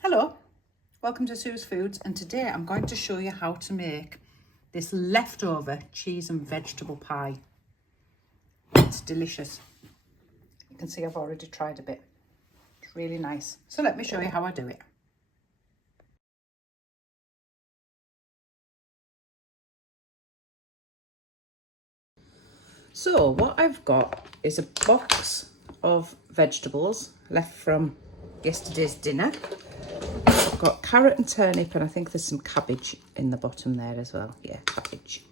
Hello, welcome to Sue's Foods, and today I'm going to show you how to make this leftover cheese and vegetable pie. It's delicious. You can see I've already tried a bit. It's really nice. So let me show you how I do it. So what I've got is a box of vegetables left from yesterday's dinner. I've got carrot and turnip, and I think there's some cabbage in the bottom there as well. Yeah, cabbage.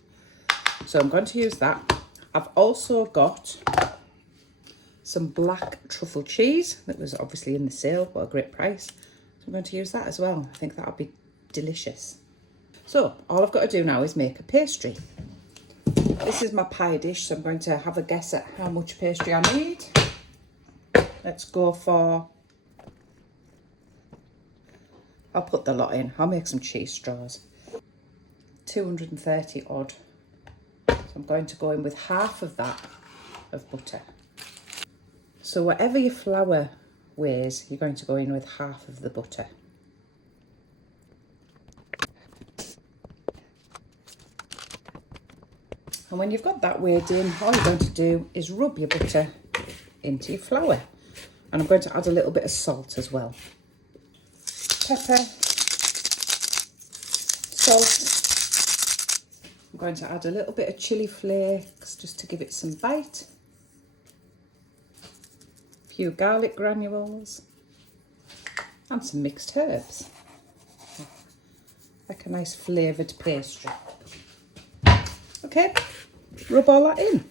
So I'm going to use that. I've also got some black truffle cheese that was obviously in the sale, but a great price. So I'm going to use that as well. I think that'll be delicious. So all I've got to do now is make a pastry. This is my pie dish, so I'm going to have a guess at how much pastry I need. Let's go for, I'll put the lot in. I'll make some cheese straws. 230 odd. So I'm going to go in with half of that of butter. So whatever your flour weighs, you're going to go in with half of the butter. And when you've got that weighed in, all you're going to do is rub your butter into your flour. And I'm going to add a little bit of salt as well. Pepper, salt. I'm going to add a little bit of chili flakes just to give it some bite. A few garlic granules and some mixed herbs. Like a nice flavoured pastry. Okay, rub all that in.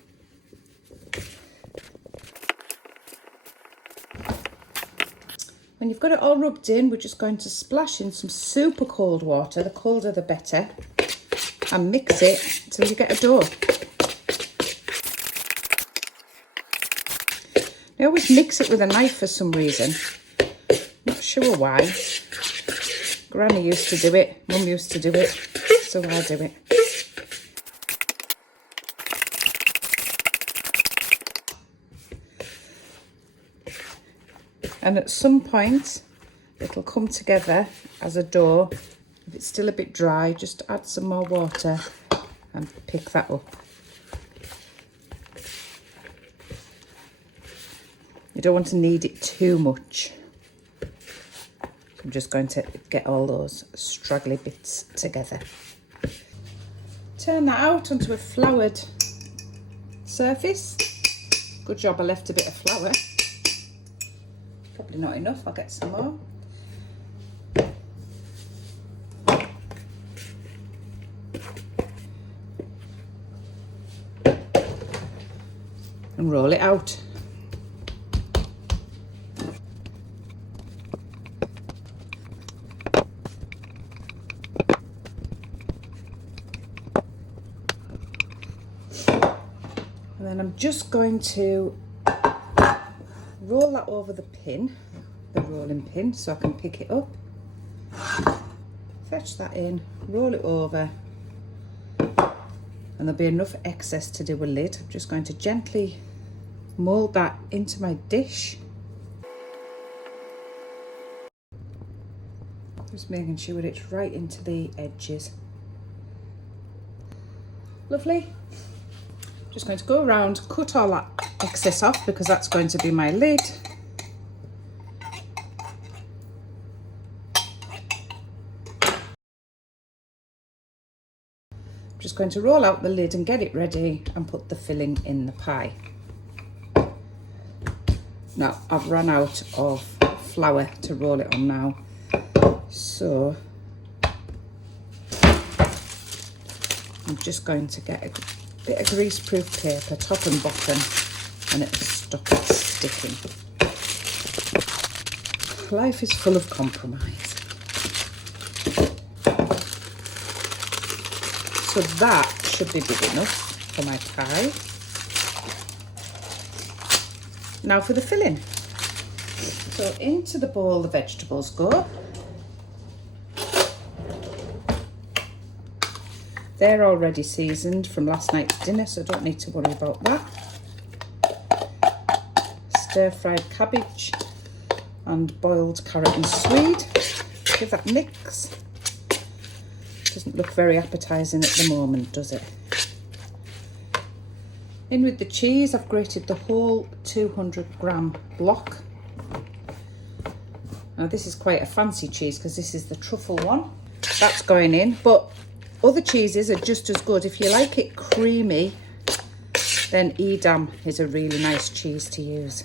When you've got it all rubbed in, we're just going to splash in some super cold water, the colder the better, and mix it until you get a dough. I always mix it with a knife for some reason. Not sure why. Granny used to do it, Mum used to do it, so I do it. And at some point, it'll come together as a dough. If it's still a bit dry, just add some more water and pick that up. You don't want to knead it too much. I'm just going to get all those straggly bits together. Turn that out onto a floured surface. Good job I left a bit of flour. Probably not enough, I'll get some more. And roll it out. And then I'm just going to roll that over the pin, the rolling pin, so I can pick it up. Fetch that in, roll it over, and there'll be enough excess to do a lid. I'm just going to gently mould that into my dish. Just making sure it's right into the edges. Lovely. Just going to go around, cut all that excess off because that's going to be my lid. I'm just going to roll out the lid and get it ready and put the filling in the pie. Now I've run out of flour to roll it on now, so I'm just going to get a bit of greaseproof paper, top and bottom, and it'll stop it sticking. Life is full of compromise. So that should be big enough for my pie. Now for the filling. So into the bowl the vegetables go. They're already seasoned from last night's dinner, so I don't need to worry about that. Stir-fried cabbage, and boiled carrot and swede. Give that a mix. Doesn't look very appetising at the moment, does it? In with the cheese, I've grated the whole 200-gram block. Now this is quite a fancy cheese because this is the truffle one. That's going in, but other cheeses are just as good. If you like it creamy, then Edam is a really nice cheese to use.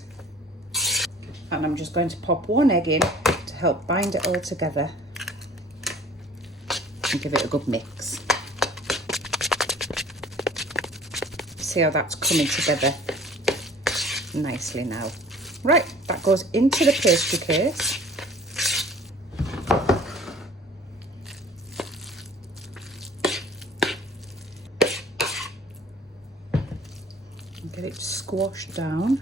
And I'm just going to pop one egg in to help bind it all together and give it a good mix. See how that's coming together nicely now. Right, that goes into the pastry case. Get it squashed down.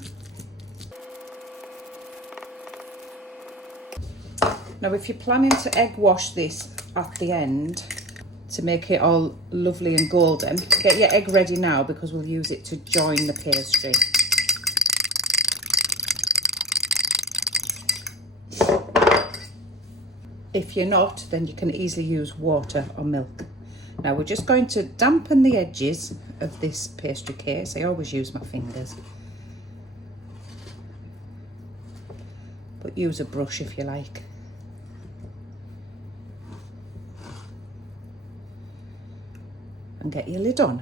Now if you're planning to egg wash this at the end to make it all lovely and golden, get your egg ready now because we'll use it to join the pastry. If you're not, then you can easily use water or milk. Now we're just going to dampen the edges of this pastry case. I always use my fingers, but use a brush if you like. And get your lid on.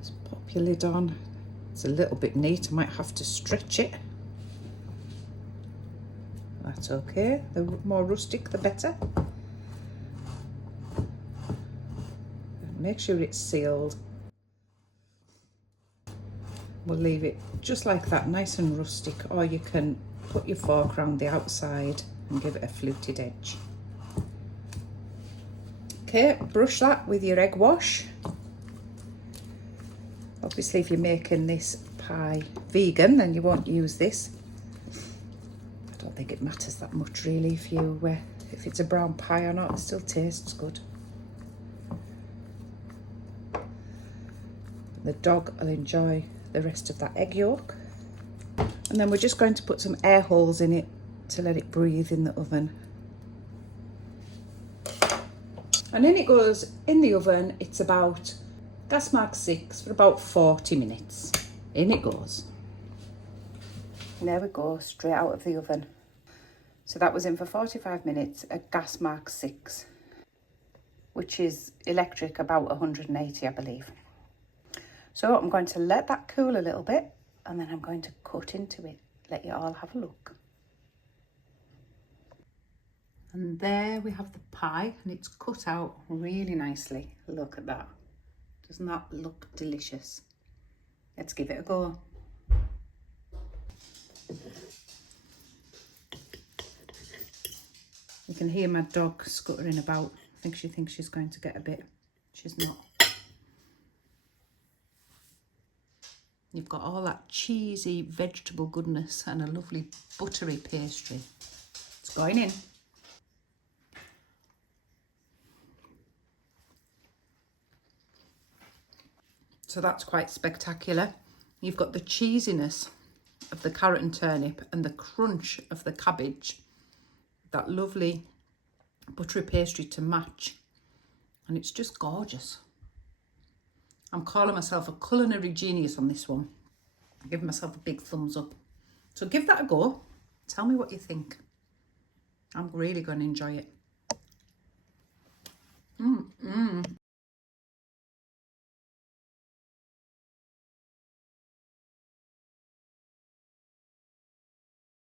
Just pop your lid on. It's a little bit neat, I might have to stretch it. That's okay, the more rustic the better. Make sure it's sealed. We'll leave it just like that, nice and rustic, or you can put your fork around the outside and give it a fluted edge. Okay, brush that with your egg wash. Obviously if you're making this pie vegan, then you won't use this. I don't think it matters that much really if it's a brown pie or not, it still tastes good. The dog will enjoy the rest of that egg yolk. And then we're just going to put some air holes in it to let it breathe in the oven. And then it goes in the oven. It's about gas mark 6 for about 40 minutes. In it goes. And there we go, straight out of the oven. So that was in for 45 minutes at gas mark 6, which is electric about 180, I believe. So I'm going to let that cool a little bit and then I'm going to cut into it, let you all have a look. And there we have the pie and it's cut out really nicely. Look at that. Doesn't that look delicious? Let's give it a go. You can hear my dog scuttering about. I think she thinks she's going to get a bit. She's not. You've got all that cheesy vegetable goodness and a lovely buttery pastry. It's going in. So that's quite spectacular. You've got the cheesiness of the carrot and turnip and the crunch of the cabbage. That lovely buttery pastry to match. And it's just gorgeous. I'm calling myself a culinary genius on this one. I'm giving myself a big thumbs up. So give that a go. Tell me what you think. I'm really going to enjoy it.